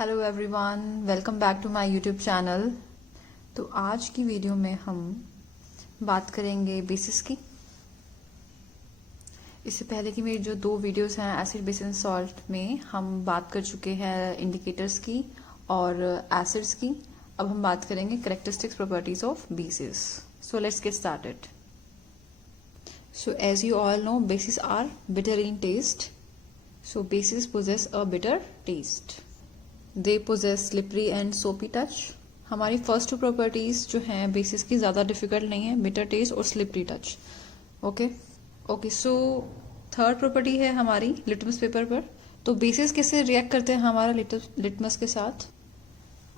Hello everyone, welcome back to my YouTube channel. तो आज की वीडियो में हम बात करेंगे बेसिस की। इससे पहले की मेरी जो दो वीडियोस हैं एसिड बेस एंड सॉल्ट में हम बात कर चुके हैं इंडिकेटर्स की और एसिड्स की। अब हम बात करेंगे characteristics properties of bases. So let's get started. So as you all know, bases are bitter in taste. So bases possess a bitter taste. They possess slippery and soapy touch. हमारी first two properties जो हैं bases की ज़्यादा difficult नहीं है, bitter taste और slippery touch. Okay so third property है हमारी लिटमस पेपर पर। तो बेसिस कैसे रिएक्ट करते हैं हमारा लिटमस के साथ?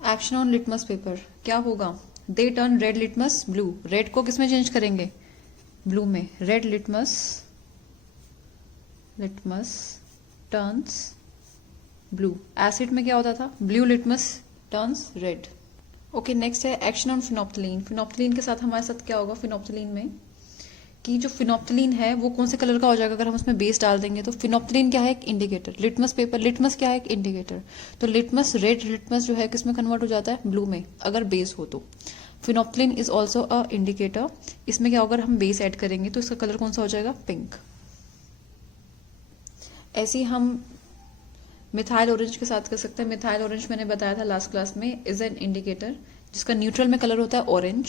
एक्शन ऑन लिटमस पेपर क्या होगा? They turn red litmus blue. Red को किस में चेंज करेंगे? ब्लू में। Red litmus turns blue. Acid में क्या होता था? Blue litmus turns red. Okay, next है एक्शन ऑन फिनोप्थलीन। फिनोप्थलीन के साथ हमारे साथ क्या होगा फिनोप्थलीन में? कि जो फिनोप्थलीन है वो कौन से कलर का हो जाएगा अगर हम उसमें बेस डाल देंगे? तो फिनोप्थलीन क्या है? एक इंडिकेटर। लिटमस पेपर, लिटमस क्या है? एक इंडिकेटर। तो लिटमस, रेड लिटमस जो है किसमें कन्वर्ट हो जाता है? ब्लू में, अगर बेस हो तो। Phenolphthalein is also a indicator. इसमें क्या होगा, अगर हम बेस ऐड करेंगे तो इसका कलर कौन सा हो जाएगा? पिंक। ऐसे ही हम मिथाइल ऑरेंज के साथ कर सकते हैं। मिथाइल ऑरेंज मैंने बताया था लास्ट क्लास में, इज एन इंडिकेटर जिसका न्यूट्रल में कलर होता है ऑरेंज।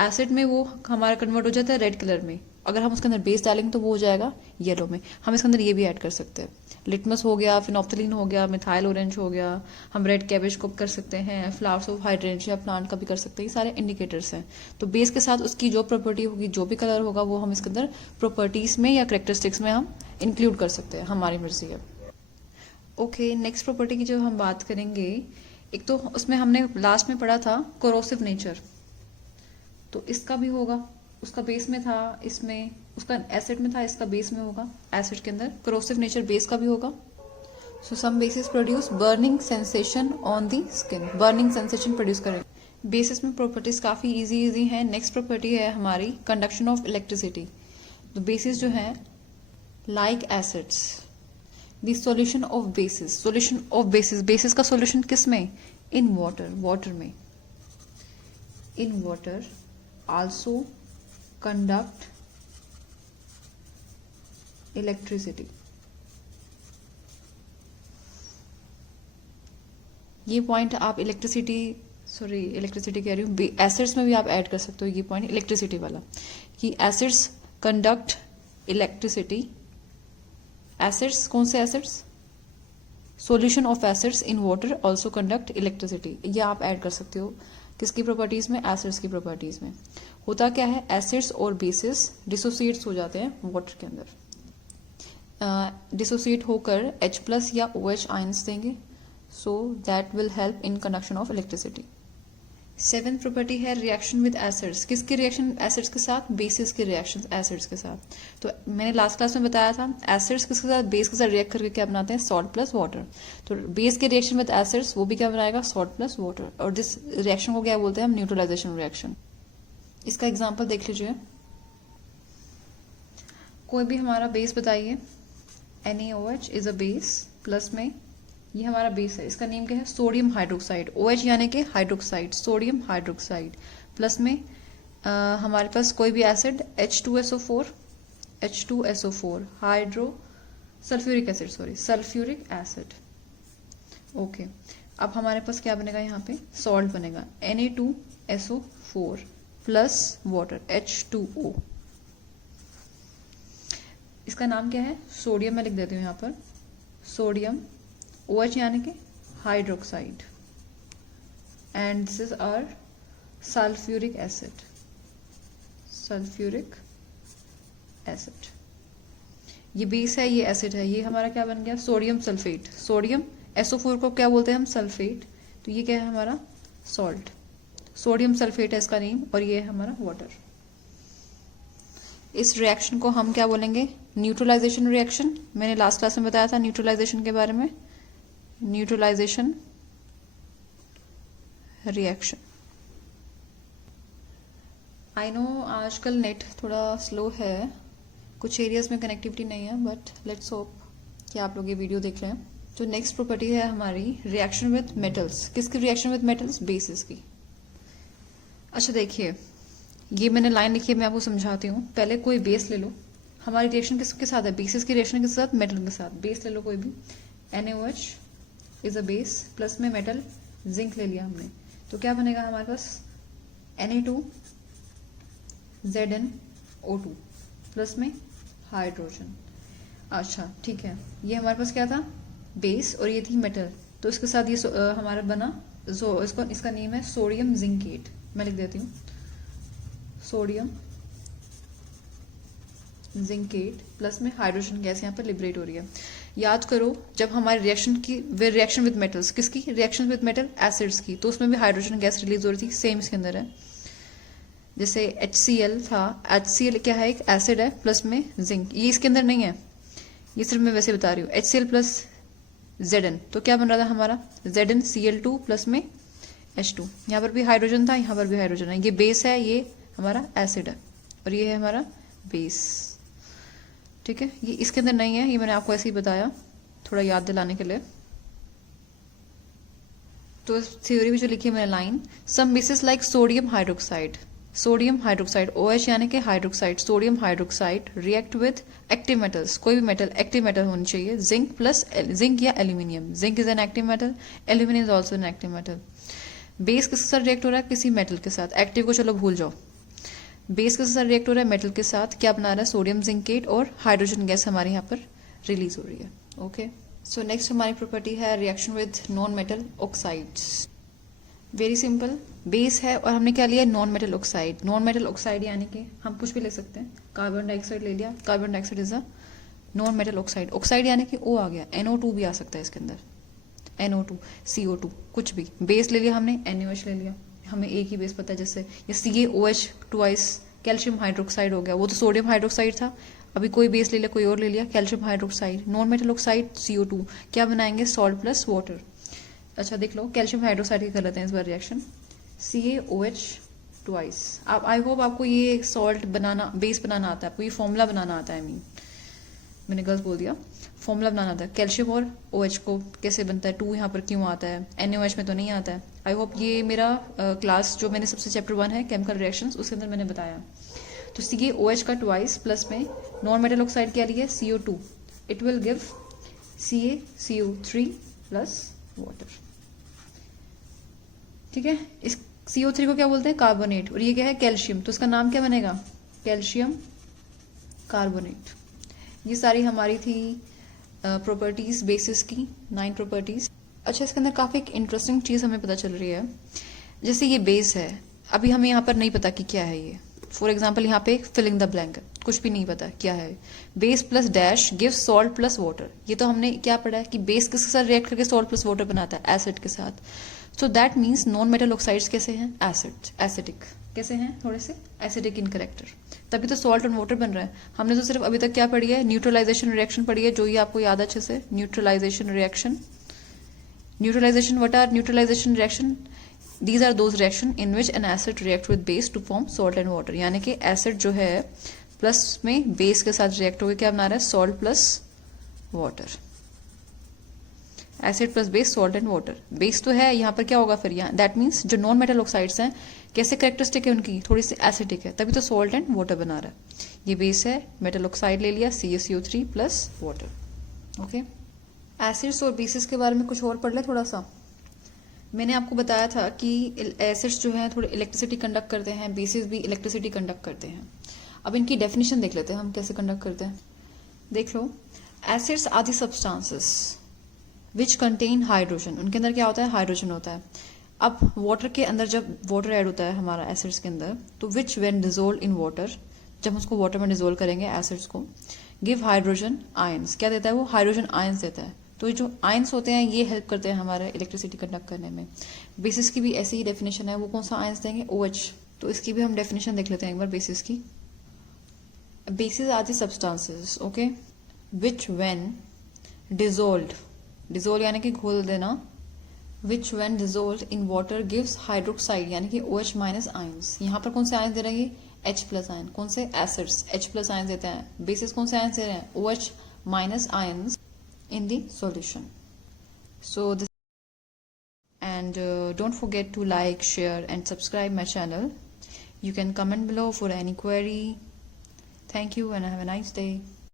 एसिड में वो हमारा कन्वर्ट हो जाता है रेड कलर में। अगर हम उसके अंदर बेस डालेंगे तो वो हो जाएगा येलो में। हम इसके अंदर ये भी ऐड कर सकते हैं। लिटमस हो गया, फिनोप्थलीन हो गया, मिथाइल ऑरेंज हो गया। हम रेड कैबेज को कर सकते हैं, फ्लावर्स ऑफ हाइड्रेंशिया प्लांट का भी कर सकते हैं। ये सारे इंडिकेटर्स हैं। तो बेस के साथ उसकी जो प्रॉपर्टी होगी, जो भी कलर होगा, वो हम इसके अंदर प्रॉपर्टीज में या करेक्टरिस्टिक्स में हम इंक्लूड कर सकते हैं, हमारी मर्जी है। ओके, नेक्स्ट प्रॉपर्टी की जो हम बात करेंगे, एक तो उसमें हमने लास्ट में पढ़ा था कोरोसिव नेचर। तो इसका भी होगा, उसका बेस में था, इसमें उसका एसिड में था, इसका बेस में होगा। एसिड के अंदर कोरोसिव नेचर बेस का भी होगा। So some bases produce burning sensation on the skin. Burning sensation produce करेंगे। बेसिस में प्रॉपर्टीज काफी इजी हैं। नेक्स्ट प्रॉपर्टी है हमारी कंडक्शन ऑफ इलेक्ट्रिसिटी। तो बेसिस जो है like acids, the solution of bases. Solution of bases, bases का सॉल्यूशन किस में? इन वाटर, वाटर में। In water also conduct electricity. ये पॉइंट आप इलेक्ट्रिसिटी कह रही हूँ, एसिड्स में भी आप ऐड कर सकते हो ये पॉइंट इलेक्ट्रिसिटी वाला, कि एसिड्स कंडक्ट इलेक्ट्रिसिटी। एसिड्स, कौन से acids? Solution of acids in water also conduct electricity. ये आप ऐड कर सकते हो किसकी प्रॉपर्टीज में? एसिड्स की प्रॉपर्टीज में। होता क्या है, एसिड्स और बेसिस डिसोसिएट्स हो जाते हैं वाटर के अंदर। डिसोसिएट होकर H+ या OH आयंस देंगे। So that will help in conduction of electricity. Seventh property है रिएक्शन विद एसिड्स। किसकी रिएक्शन एसिड्स के साथ? बेसिस की रिएक्शन एसिड्स के साथ। तो मैंने लास्ट क्लास में बताया था एसिड्स किसके साथ? बेस के साथ रिएक्ट करके क्या बनाते हैं? Salt plus water. तो बेस के रिएक्शन विद एसिड्स वो भी क्या बनाएगा? Salt plus water. और जिस रिएक्शन को क्या बोलते हैं हम? Neutralisation reaction. इसका एग्जाम्पल देख लीजिए। कोई भी हमारा बेस बताइए। NaOH is a base. Plus में ये हमारा बेस है, इसका नेम क्या है? Sodium hydroxide. OH यानी कि हाइड्रोक्साइड, सोडियम हाइड्रोक्साइड। प्लस में हमारे पास कोई भी acid H2SO4 hydro sulphuric acid, sulphuric acid. Okay, अब हमारे पास क्या बनेगा? यहाँ पे सॉल्ट बनेगा Na2SO4 प्लस वाटर H2O। इसका नाम क्या है? सोडियम। मैं लिख देती हूँ यहाँ पर सोडियम। OH यानी कि hydroxide. And this is our sulphuric acid, sulphuric acid. ये बेस है, ये एसिड है। ये हमारा क्या बन गया? Sodium sulphate. सोडियम SO4 को क्या बोलते हैं हम? सल्फेट। तो ये क्या है हमारा? सॉल्ट। सोडियम सल्फेट है इसका नेम, और ये है हमारा वाटर। इस रिएक्शन को हम क्या बोलेंगे? Neutralisation reaction. मैंने लास्ट क्लास में बताया था न्यूट्रलाइजेशन के बारे में। Neutralisation reaction. आई नो आजकल नेट थोड़ा स्लो है, कुछ एरियाज में कनेक्टिविटी नहीं है, बट लेट्स होप कि आप लोग ये वीडियो देख रहे हैं। तो नेक्स्ट प्रॉपर्टी है हमारी रिएक्शन विद मेटल्स। किसकी रिएक्शन विद मेटल्स? बेसिस की। अच्छा देखिए, ये मैंने लाइन लिखी है, मैं आपको समझाती हूँ। पहले कोई बेस ले लो, हमारी रिएक्शन किसके साथ है? बेसिस की रिएक्शन के साथ, मेटल के साथ। बेस ले लो कोई भी, NaOH is a base, plus में मेटल जिंक ले लिया हमने, तो क्या बनेगा हमारे पास? Na2ZnO2 प्लस में हाइड्रोजन। अच्छा ठीक है, ये हमारे पास क्या था? बेस, और ये थी मेटल, तो इसके साथ ये हमारा बना, जो इसका नेम है सोडियम जिंकेट। मैं लिख देती हूँ, सोडियम जिंकेट प्लस में हाइड्रोजन गैस यहाँ पर लिबरेट हो रही है। याद करो, जब हमारी रिएक्शन विद मेटल्स, किसकी रिएक्शन विद मेटल? एसिड्स की, तो उसमें भी हाइड्रोजन गैस रिलीज हो रही थी, सेम इसके अंदर है। जैसे HCl था, HCl क्या है? एक एसिड है, प्लस में जिंक, ये इसके अंदर नहीं है, ये सिर्फ मैं वैसे बता रही हूँ। HCl प्लस Zn, तो क्या बन रहा था हमारा? ZnCl2 प्लस में H2। यहाँ पर भी हाइड्रोजन था, यहाँ पर भी हाइड्रोजन है। ये बेस है, ये हमारा एसिड है, और ये है हमारा बेस। ठीक है, ये इसके अंदर नहीं है, ये मैंने आपको ऐसे ही बताया थोड़ा याद दिलाने के लिए। तो थ्योरी में जो लिखी है मैंने line, some bases like sodium hydroxide OH यानी कि hydroxide, sodium hydroxide react with active metals, कोई भी मेटल एक्टिव मेटल होनी चाहिए, जिंक या aluminium. Zinc is an active metal, aluminium is also an active metal. Base किसके साथ react हो रहा है? किसी मेटल के साथ। एक्टिव को चलो भूल जाओ, बेस किसके साथ रिएक्ट हो रहा है? मेटल के साथ। क्या बना रहा है? सोडियम जिंकेट, और हाइड्रोजन गैस हमारे यहाँ पर रिलीज हो रही है। ओके, सो नेक्स्ट हमारी प्रॉपर्टी है reaction with non metal oxides. Very simple, base है और हमने क्या लिया? Non metal oxide. Non metal oxide यानी कि हम कुछ भी ले सकते हैं, कार्बन डाइऑक्साइड ले लिया, carbon dioxide is a non metal oxide. Oxide यानी कि O आ गया, NO2 भी आ सकता है इसके अंदर, NO2 CO2 कुछ भी। बेस ले लिया हमने, NaOH ले लिया, हमें एक ही बेस पता है, जैसे ये CaOH ट्वाइस कैल्शियम हाइड्रोक्साइड हो गया, वो तो सोडियम हाइड्रोक्साइड था। अभी कोई बेस ले लिया, कोई और ले लिया, calcium hydroxide. Non metal oxide CO2, क्या बनाएंगे? Salt plus water. अच्छा देख लो, कैल्शियम हाइड्रोक्साइड की कर लेते हैं इस बार रिएक्शन, CaOH ट्वाइस। आप आई होप आपको ये सॉल्ट बनाना, बेस बनाना आता है, आपको ये फॉर्मूला बनाना आता है। मैंने गलत बोल दिया, फॉर्मूला बनाना था। कैल्शियम और OH को कैसे बनता है, 2 यहाँ पर क्यों आता है, NaOH में तो नहीं आता है। आई होप ये मेरा क्लास जो मैंने सबसे चैप्टर 1 है केमिकल रिएक्शंस, उसके अंदर मैंने बताया। तो CaOH का ट्वाइस प्लस में नॉन मेटल ऑक्साइड क्या लिया? CO2, it will give CaCO3 plus water. ठीक है, इस CO3 को क्या बोलते हैं? कार्बोनेट, और ये क्या है? कैल्शियम, तो इसका नाम क्या बनेगा? Calcium carbonate. ये सारी हमारी थी प्रॉपर्टीज बेसिस की, 9 प्रॉपर्टीज। अच्छा, इसके अंदर काफी एक इंटरेस्टिंग चीज हमें पता चल रही है। जैसे ये बेस है, अभी हमें यहाँ पर नहीं पता कि क्या है ये। फॉर एग्जाम्पल यहाँ पे फिलिंग द ब्लैंक, कुछ भी नहीं पता क्या है। Base plus dash give salt plus water, ये तो हमने क्या पढ़ा है कि बेस किसके साथ रिएक्ट करके सॉल्ट प्लस वाटर बनाता है? एसिड के साथ। So that means non metal oxides कैसे हैं? एसिडिक। कैसे हैं? थोड़े से एसिडिक इन करेक्टर, तभी तो सॉल्ट और वाटर बन रहा है। हमने तो सिर्फ अभी तक क्या पढ़ी है? न्यूट्रलाइजेशन रिएक्शन पढ़ी है, जो ये आपको याद अच्छे से, neutralisation reaction. Neutralisation, what are neutralisation reaction? These are those reaction in which an acid react with base to form salt and water। यानी कि एसिड जो है प्लस में बेस के साथ रिएक्ट होकर क्या बना रहा है? Salt plus water. Acid plus base, salt and water. Base तो है, यहाँ पर क्या होगा फिर? यहाँ दैट मीन्स जो नॉन मेटल ऑक्साइड्स हैं, कैसे कैरेक्टरिस्टिक है उनकी? थोड़ी सी एसिडिक है, तभी तो सॉल्ट एंड वाटर बना रहा है। ये बेस है, मेटल ऑक्साइड ले लिया, CaCO3 plus water. Okay, acids और बेसिस के बारे में कुछ और पढ़ ले थोड़ा सा। मैंने आपको बताया था कि एसिड्स जो है थोड़े इलेक्ट्रिसिटी कंडक्ट करते हैं, बेसिस भी इलेक्ट्रिसिटी कंडक्ट करते हैं। अब इनकी डेफिनेशन देख लेते हैं हम कैसे कंडक्ट करते हैं। देख लो, acids are the substances which contain hydrogen, उनके अंदर क्या होता है? हाइड्रोजन होता है। अब वाटर के अंदर जब वाटर ऐड होता है हमारा एसिड्स के अंदर, तो विच व्हेन डिजोल्व इन वाटर, जब उसको वाटर में डिजोल्व करेंगे एसिड्स को, गिव हाइड्रोजन आयंस। क्या देता है वो? हाइड्रोजन आयंस देता है। तो जो आयंस होते हैं ये हेल्प करते हैं हमारे इलेक्ट्रिसिटी कंडक्ट करने में। बेसिस की भी ऐसी ही डेफिनेशन है, वो कौन सा आयंस देंगे? OH। तो इसकी भी हम डेफिनेशन देख लेते हैं एक बार बेसिस की। Bases are the substances, okay, which when dissolve यानी कि घोल देना, which when dissolve in water gives hydroxide यानी कि OH माइनस आयंस। यहाँ पर कौन से आयंस दे रहे हैं? H plus ion. कौन से? एसिड्स H प्लस आयंस देते हैं। बेसिस कौन से आयंस दे रहे हैं? OH minus ions in the solution। So this, and don't forget to like, share and subscribe my channel. You can comment below for any query. Thank you and have a nice day.